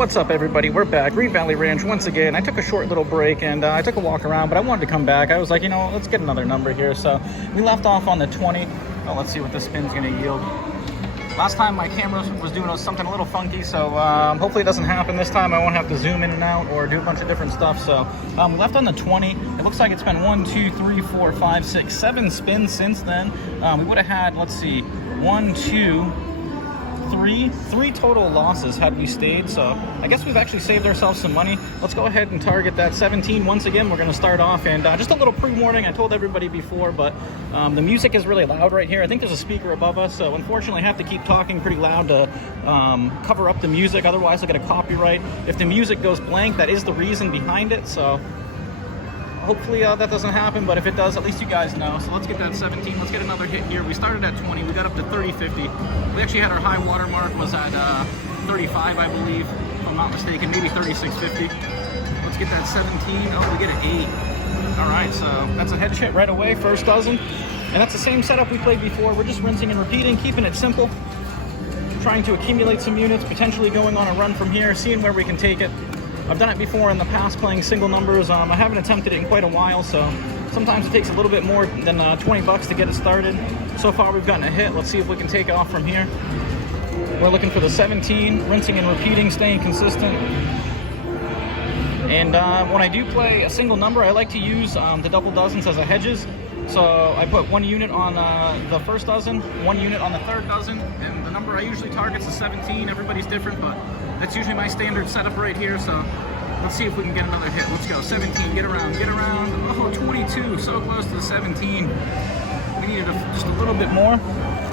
What's up, everybody? We're back. Green Valley Ranch once again. I took a short little break and I took a walk around, but I wanted to come back. I was like, you know, let's get another number here. So we left off on the 20. Oh, let's see what this spin's going to yield. Last time my camera was doing something a little funky, so hopefully it doesn't happen this time. I won't have to zoom in and out or do a bunch of different stuff. So we left on the 20. It looks like it's been 1, 2, 3, 4, 5, 6, 7 spins since then. We would have had, let's see, 1, 2, 3 total losses had we stayed, so I guess we've actually saved ourselves some money. Let's go ahead and target that 17 once again. We're going to start off, and just a little pre-warning. I told everybody before, but the music is really loud right here. I think there's a speaker above us, so unfortunately I have to keep talking pretty loud to cover up the music, otherwise I'll get a copyright. If the music goes blank, that is the reason behind it, so hopefully that doesn't happen, but if it does, at least you guys know. So let's get that 17. Let's get another hit here. We started at 20. We got up to 30.50. We actually had our high water mark was at 35, I believe, if I'm not mistaken, maybe 36.50. Let's get that 17. Oh, we get an 8. All right, so that's a hedge hit right away, first dozen. And that's the same setup we played before. We're just rinsing and repeating, keeping it simple, trying to accumulate some units, potentially going on a run from here, seeing where we can take it. I've done it before in the past playing single numbers. I haven't attempted it in quite a while, so sometimes it takes a little bit more than 20 bucks to get it started. So far we've gotten a hit. Let's see if we can take it off from here. We're looking for the 17, rinsing and repeating, staying consistent. And when I do play a single number, I like to use the double dozens as a hedges. So I put 1 unit on the first dozen, 1 unit on the third dozen, and the number I usually target is 17. Everybody's different, but that's usually my standard setup right here. So let's see if we can get another hit. Let's go. 17, get around, get around. Oh, 22, so close to the 17. We needed just a little bit more.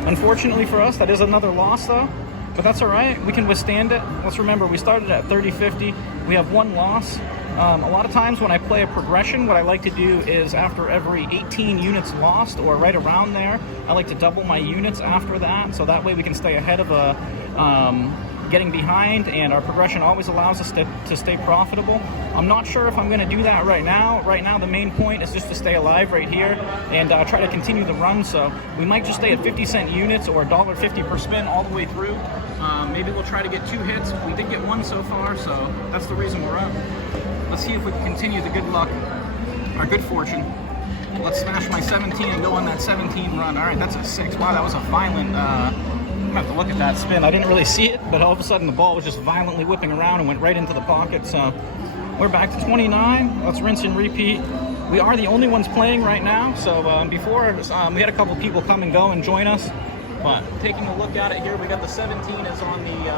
Unfortunately for us, that is another loss though, but that's all right. We can withstand it. Let's remember, we started at 30.50. We have 1 loss. A lot of times when I play a progression, what I like to do is after every 18 units lost, or right around there, I like to double my units after that, so that way we can stay ahead of getting behind, and our progression always allows us to stay profitable. I'm not sure if I'm going to do that right now. Right now the main point is just to stay alive right here and try to continue the run, so we might just stay at 50-cent units or $1.50 per spin all the way through. Maybe we'll try to get 2 hits. We did get 1 so far, so that's the reason we're up. Let's see if we can continue the good luck, our good fortune. Let's smash my 17 and go on that 17 run. All right, that's a 6. Wow, that was a violent, I'm gonna have to look at that spin. I didn't really see it, but all of a sudden the ball was just violently whipping around and went right into the pocket. So we're back to 29. Let's rinse and repeat. We are the only ones playing right now. So before, we had a couple people come and go and join us. But taking a look at it here, we got the 17 is on the,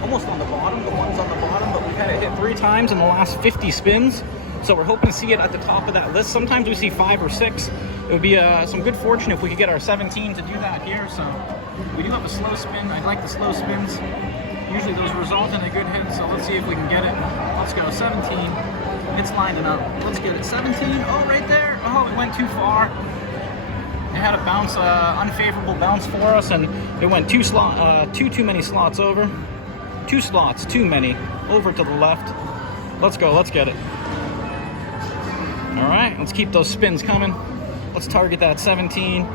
almost on the bottom. The 1's on the bottom, but we've had it hit 3 times in the last 50 spins. So we're hoping to see it at the top of that list. Sometimes we see 5 or 6. It would be some good fortune if we could get our 17 to do that here. So we do have a slow spin. I like the slow spins. Usually those result in a good hit, so let's see if we can get it. Let's go, 17. It's lining up. Let's get it, 17. Oh, right there. Oh, it went too far. It had a bounce, unfavorable bounce for us, and it went too many slots over. 2 slots, too many, over to the left. Let's go, let's get it. All right, let's keep those spins coming. Let's target that 17.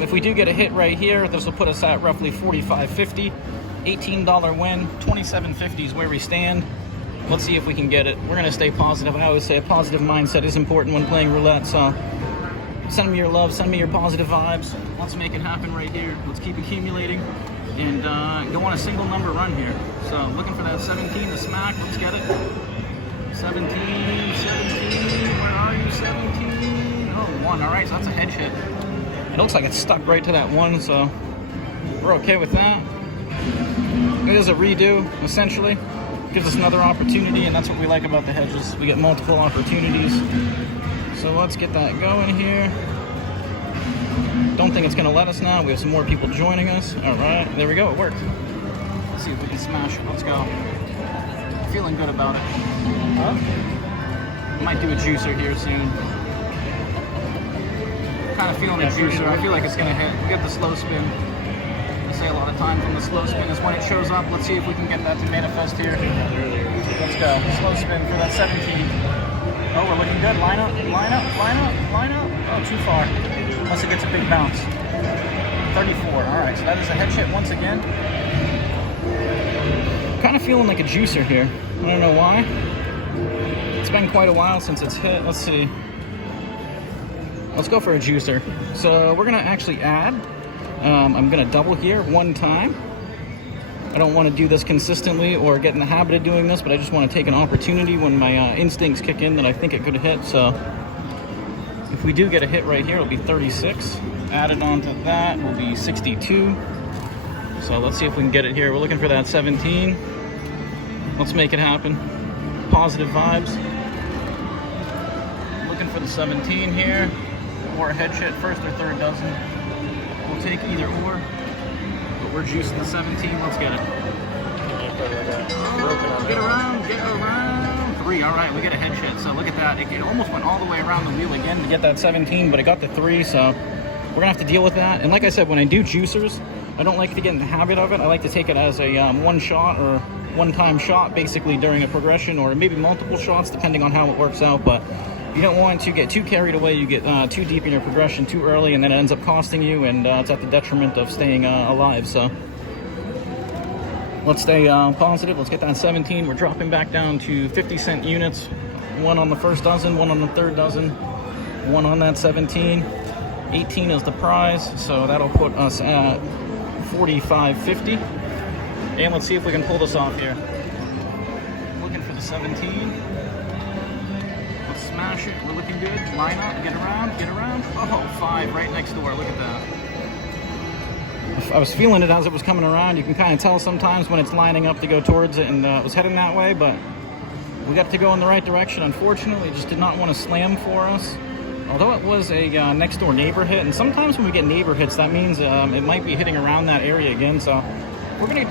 If we do get a hit right here, this will put us at roughly $45.50. $18 win, $27.50 is where we stand. Let's see if we can get it. We're gonna stay positive. I always say a positive mindset is important when playing roulette, so send me your love, send me your positive vibes. Let's make it happen right here. Let's keep accumulating and go on a single number run here. So looking for that 17 to smack. Let's get it. 17, 17, where are you, 17? Oh, 1, all right, so that's a hedge hit. It looks like it's stuck right to that 1, so we're okay with that. It is a redo, essentially. Gives us another opportunity, and that's what we like about the hedges. We get multiple opportunities. So let's get that going here. Don't think it's gonna let us now. We have some more people joining us. All right, there we go, it worked. Let's see if we can smash it, let's go. Feeling good about it. Huh? Might do a juicer here soon. Kind of feeling a juicer. I feel like it's gonna hit. We get the slow spin. I say a lot of times when the slow spin is when it shows up. Let's see if we can get that to manifest here. Let's go. Slow spin for that 17. Oh, we're looking good. Line up, line up, line up, line up. Oh, too far. Unless it gets a big bounce. 34. All right, so that is a head hit once again. kind of feeling like a juicer here. I don't know why. It's been quite a while since it's hit. Let's see. Let's go for a juicer. So we're gonna actually add. I'm gonna double here one time. I don't want to do this consistently or get in the habit of doing this, but I just want to take an opportunity when my instincts kick in that I think it could hit. So if we do get a hit right here, it'll be 36. Added onto that will be 62. So let's see if we can get it here. We're looking for that 17. Let's make it happen. Positive vibes. Looking for the 17 here. Or a hedge hit, first or third dozen. We'll take either or. But we're juicing the 17. Let's get it. Oh, get around, get around. 3. All right, we get a hedge hit. So look at that. It almost went all the way around the wheel again to get that 17, but it got the 3. So we're gonna have to deal with that. And like I said, when I do juicers, I don't like to get in the habit of it. I like to take it as a one shot or one-time shot, basically during a progression, or maybe multiple shots, depending on how it works out. But you don't want to get too carried away. You get too deep in your progression too early, and then it ends up costing you, and it's at the detriment of staying alive. So let's stay positive. Let's get that 17. We're dropping back down to 50-cent units. 1 on the first dozen, 1 on the third dozen, 1 on that 17. 18 is the prize, so that'll put us at 45.50. And let's see if we can pull this off here. Looking for the 17. Let's smash it. We're looking good. Line up. Get around. Get around. Oh, 5 right next door. Look at that. I was feeling it as it was coming around. You can kind of tell sometimes when it's lining up to go towards it, and it was heading that way, but we got to go in the right direction. Unfortunately, it just did not want to slam for us. Although it was a next door neighbor hit, and sometimes when we get neighbor hits, that means it might be hitting around that area again. So we're gonna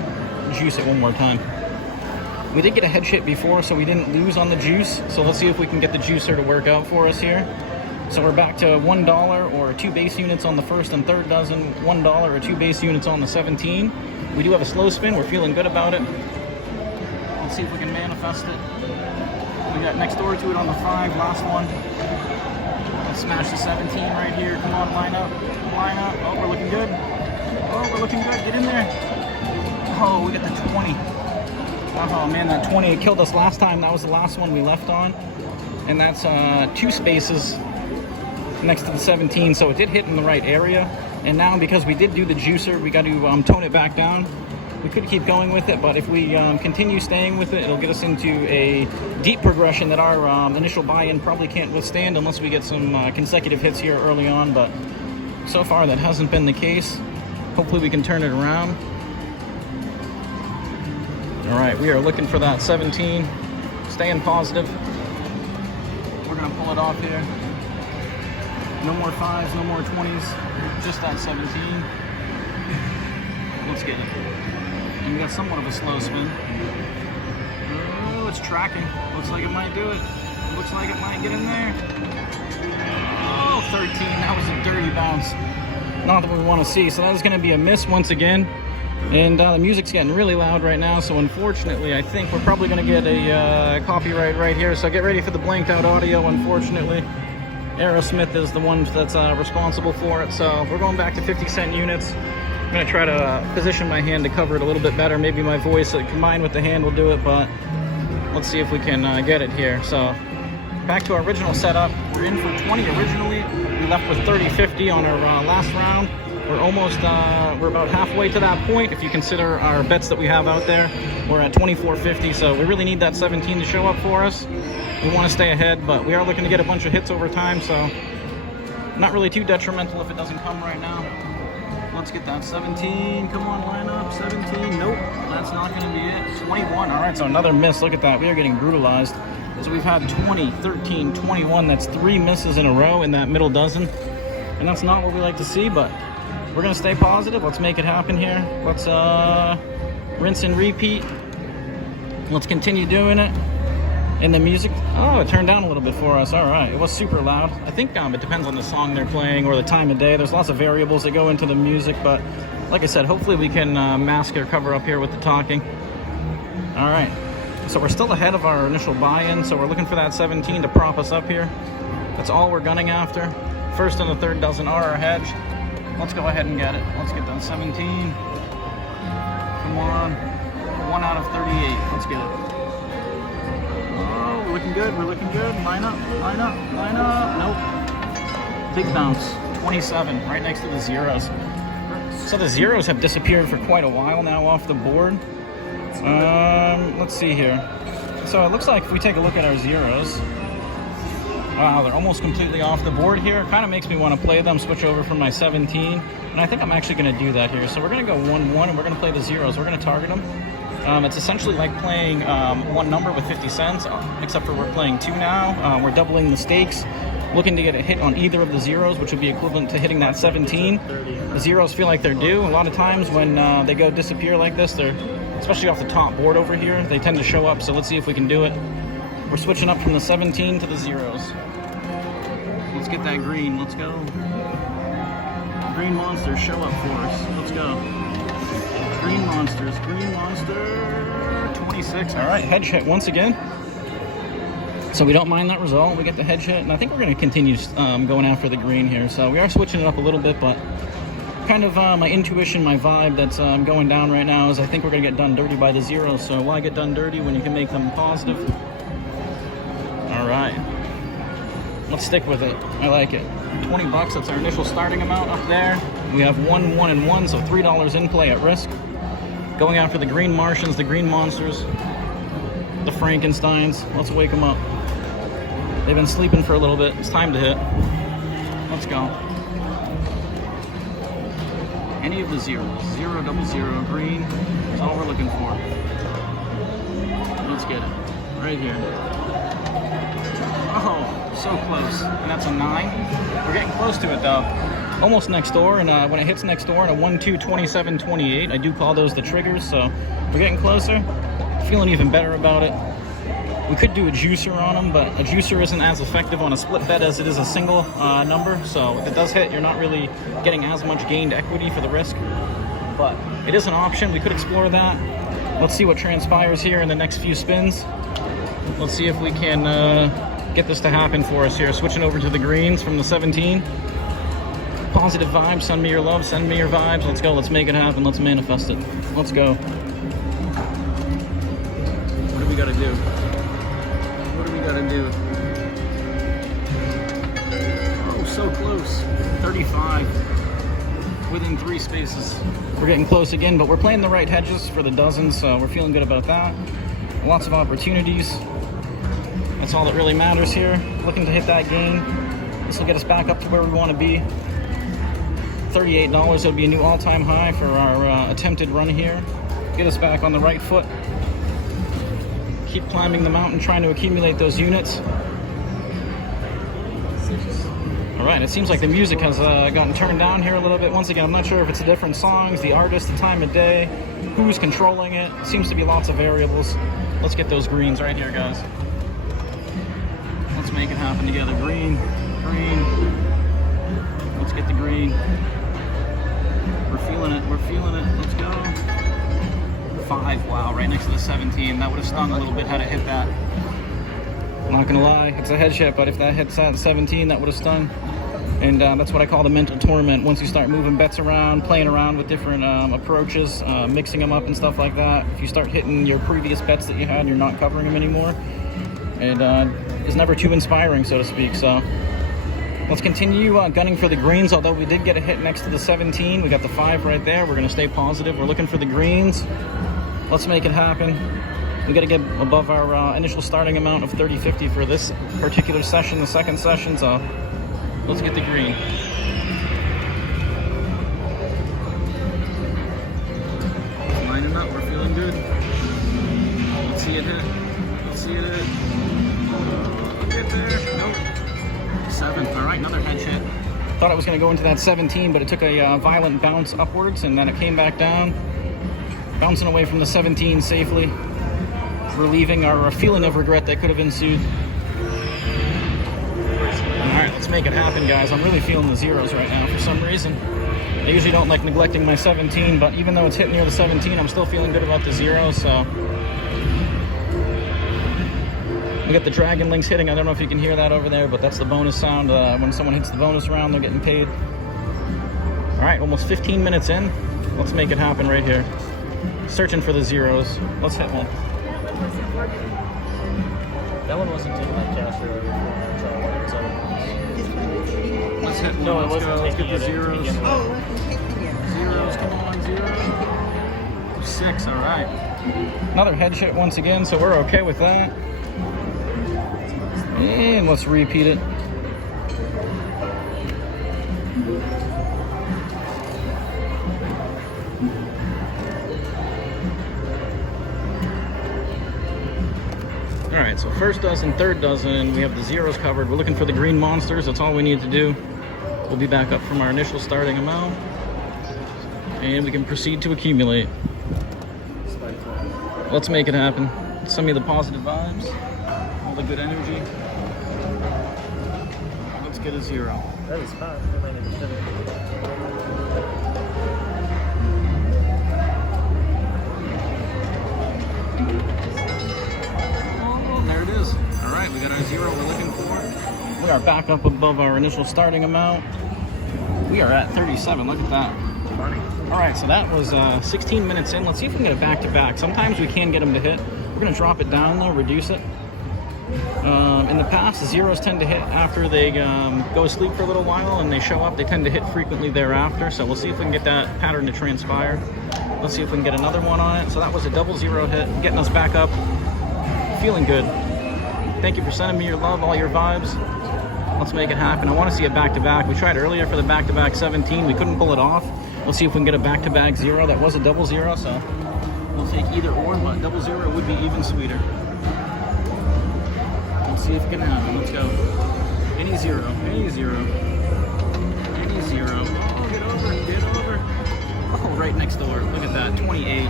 juice it one more time. We did get a hedge hit before, so we didn't lose on the juice. So let's see if we can get the juicer to work out for us here. So we're back to $1 or 2 base units on the first and third dozen, $1 or 2 base units on the 17. We do have a slow spin. We're feeling good about it. Let's see if we can manifest it. We got next door to it on the 5, last one. Let's smash the 17 right here. Come on, line up. Line up. Oh, we're looking good. Oh, we're looking good. Get in there. Oh, we got the 20. Oh, man, that 20 killed us last time. That was the last one we left on. And that's 2 spaces next to the 17. So it did hit in the right area. And now, because we did do the juicer, we got to tone it back down. We could keep going with it, but if we continue staying with it, it'll get us into a deep progression that our initial buy-in probably can't withstand unless we get some consecutive hits here early on, but so far that hasn't been the case. Hopefully we can turn it around. All right, we are looking for that 17, staying positive. We're gonna pull it off here. No more 5s, no more 20s, just that 17. Let's get it. And we got somewhat of a slow spin. Oh, it's tracking. Looks like it might do it. Looks like it might get in there. Oh, 13. That was a dirty bounce. Not that we want to see. So that was going to be a miss once again. And the music's getting really loud right now. So unfortunately, I think we're probably going to get a copyright right here. So get ready for the blanked out audio, unfortunately. Aerosmith is the one that's responsible for it. So we're going back to 50-cent units. I'm going to try to position my hand to cover it a little bit better. Maybe my voice combined with the hand will do it, but let's see if we can get it here. So back to our original setup. We're in for 20 originally. We left with 30.50 on our last round. We're almost, we're about halfway to that point. If you consider our bets that we have out there, we're at 24.50. So we really need that 17 to show up for us. We want to stay ahead, but we are looking to get a bunch of hits over time. So not really too detrimental if it doesn't come right now. Let's get that 17. Come on, line up. 17. Nope, that's not going to be it. 21. All right, so another miss. Look at that. We are getting brutalized. So we've had 20, 13, 21. That's 3 misses in a row in that middle dozen. And that's not what we like to see, but we're going to stay positive. Let's make it happen here. Let's rinse and repeat. Let's continue doing it. And the music, oh, it turned down a little bit for us. All right, it was super loud. I think it depends on the song they're playing or the time of day. There's lots of variables that go into the music, but like I said, hopefully we can mask or cover up here with the talking. All right, so we're still ahead of our initial buy-in, so we're looking for that 17 to prop us up here. That's all we're gunning after. First and the third dozen are our hedge. Let's go ahead and get it. Let's get that 17. Come on, 1 out of 38. Let's get it. Oh, we're looking good. We're looking good. Line up, line up, line up. Nope. Big bounce. 27, right next to the zeros. So the zeros have disappeared for quite a while now off the board. Let's see here. So it looks like if we take a look at our zeros, wow, they're almost completely off the board here. Kind of makes me want to play them, switch over from my 17, and I think I'm actually going to do that here. So we're going to go 1-1, and we're going to play the zeros. We're going to target them. It's essentially like playing one number with 50 cents, except for we're playing two now. We're doubling the stakes, looking to get a hit on either of the zeros, which would be equivalent to hitting that 17. The zeros feel like they're due. A lot of times when they go disappear like this, they're, especially off the top board over here, they tend to show up. So let's see if we can do it. We're switching up from the 17 to the zeros. Let's get that green. Let's go. Green monsters, show up for us. Let's go. Green monsters. Green monster. 26. All right, hedge hit once again. So we don't mind that result. We get the hedge hit, and I think we're going to continue going after the green here. So we are switching it up a little bit, but kind of my intuition, my vibe that's going down right now is I think we're going to get done dirty by the zeros. So why get done dirty when you can make them positive? All right. Let's stick with it. I like it. 20 bucks, that's our initial starting amount up there. We have 1, 1, and 1, so $3 in play at risk. Going after the green Martians, the green monsters, the Frankensteins. Let's wake them up. They've been sleeping for a little bit. It's time to hit. Let's go. Any of the zeros. 0, 00, green. That's all we're looking for. Let's get it. Right here. Oh, so close. And that's a 9. We're getting close to it though. Almost next door, and when it hits next door in a 1, 2, 27, 28, I do call those the triggers, so we're getting closer. Feeling even better about it. We could do a juicer on them, but a juicer isn't as effective on a split bet as it is a single number, so if it does hit, you're not really getting as much gained equity for the risk. But it is an option. We could explore that. Let's see what transpires here in the next few spins. Let's see if we can get this to happen for us here. Switching over to the greens from the 17. Positive vibes, send me your love, send me your vibes. Let's go, let's make it happen, let's manifest it. Let's go. What do we gotta do? What do we gotta do? Oh, so close. 35. Within 3 spaces. We're getting close again, but we're playing the right hedges for the dozens, so we're feeling good about that. Lots of opportunities. That's all that really matters here. Looking to hit that gain. This will get us back up to where we want to be. $38, it'll be a new all-time high for our attempted run here. Get us back on the right foot. Keep climbing the mountain, trying to accumulate those units. All right, it seems like the music has gotten turned down here a little bit. Once again, I'm not sure if it's the different songs, the artist, the time of day, who's controlling it. Seems to be lots of variables. Let's get those greens right here, guys. Let's make it happen together. Green, green. Let's get the green. We're feeling it, we're feeling it. Let's go. 5, wow, right next to the 17. That would have stung a little bit had it hit that. I'm not gonna lie, it's a hedge hit, but if that hits that 17, that would have stung. And that's what I call the mental torment. Once you start moving bets around, playing around with different approaches, mixing them up and stuff like that, if you start hitting your previous bets that you had and you're not covering them anymore, it is never too inspiring, so to speak. So let's continue gunning for the greens, although we did get a hit next to the 17. We got the 5 right there. We're going to stay positive. We're looking for the greens. Let's make it happen. We got to get above our initial starting amount of 30.50 for this particular session, the second session, so let's get the green. Lining up, we're feeling good. Let's see it hit. Let's see it hit. Get there. Nope. 7. All right, another hedge hit. Thought it was going to go into that 17, but it took a violent bounce upwards, and then it came back down. Bouncing away from the 17 safely, relieving our feeling of regret that could have ensued. Alright, let's make it happen, guys. I'm really feeling the zeros right now for some reason. I usually don't like neglecting my 17, but even though it's hit near the 17, I'm still feeling good about the zeros, so. We got the dragon links hitting. I don't know if you can hear that over there, but that's the bonus sound. When someone hits the bonus round, they're getting paid. Alright, almost 15 minutes in. Let's make it happen right here. Searching for the zeros. Let's hit one. That one wasn't taking that cash earlier. Let's hit one. No, it Let's wasn't go. Let's get taking the it to zeros. begin with. Oh, it wasn't taking it. Zeros, come on, 0. 6, all right. Another hedge hit once again, so we're okay with that. And let's repeat it. All right, so first dozen, third dozen, we have the zeros covered. We're looking for the green monsters. That's all we need to do. We'll be back up from our initial starting amount, and we can proceed to accumulate. Let's make it happen. Send me the positive vibes, all the good energy. Let's get a 0. That is fine. Oh, there it is. All right, we got our 0 we're looking for. We are back up above our initial starting amount. We are at 37. Look at that. Funny. All right, so that was 16 minutes in. Let's see if we can get a back-to-back. Sometimes we can get them to hit. We're going to drop it down, though, reduce it. In the past, the zeros tend to hit after they go to sleep for a little while, and they show up. They tend to hit frequently thereafter, so we'll see if we can get that pattern to transpire. Let's see if we can get another one on it. So that was a double 0 hit, getting us back up. Feeling good. Thank you for sending me your love, all your vibes. Let's make it happen. I want to see a back-to-back. We tried earlier for the back-to-back 17. We couldn't pull it off. Let's see if we can get a back-to-back 0. That was a double 0, so we'll take either or, but double 0 would be even sweeter. Let's see if it can happen. Let's go. Any 0. Any 0. Any 0. Oh, get over. Get over. Oh, right next door. Look at that. 28.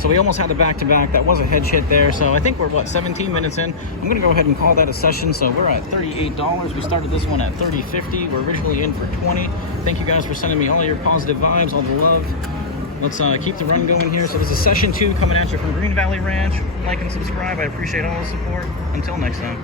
So we almost had the back-to-back. That was a hedge hit there. So I think we're, what, 17 minutes in? I'm going to go ahead and call that a session. So we're at $38. We started this one at $30.50. We're originally in for 20. Thank you guys for sending me all your positive vibes, all the love. Let's keep the run going here. So this is session 2 coming at you from Green Valley Ranch. Like and subscribe. I appreciate all the support. Until next time.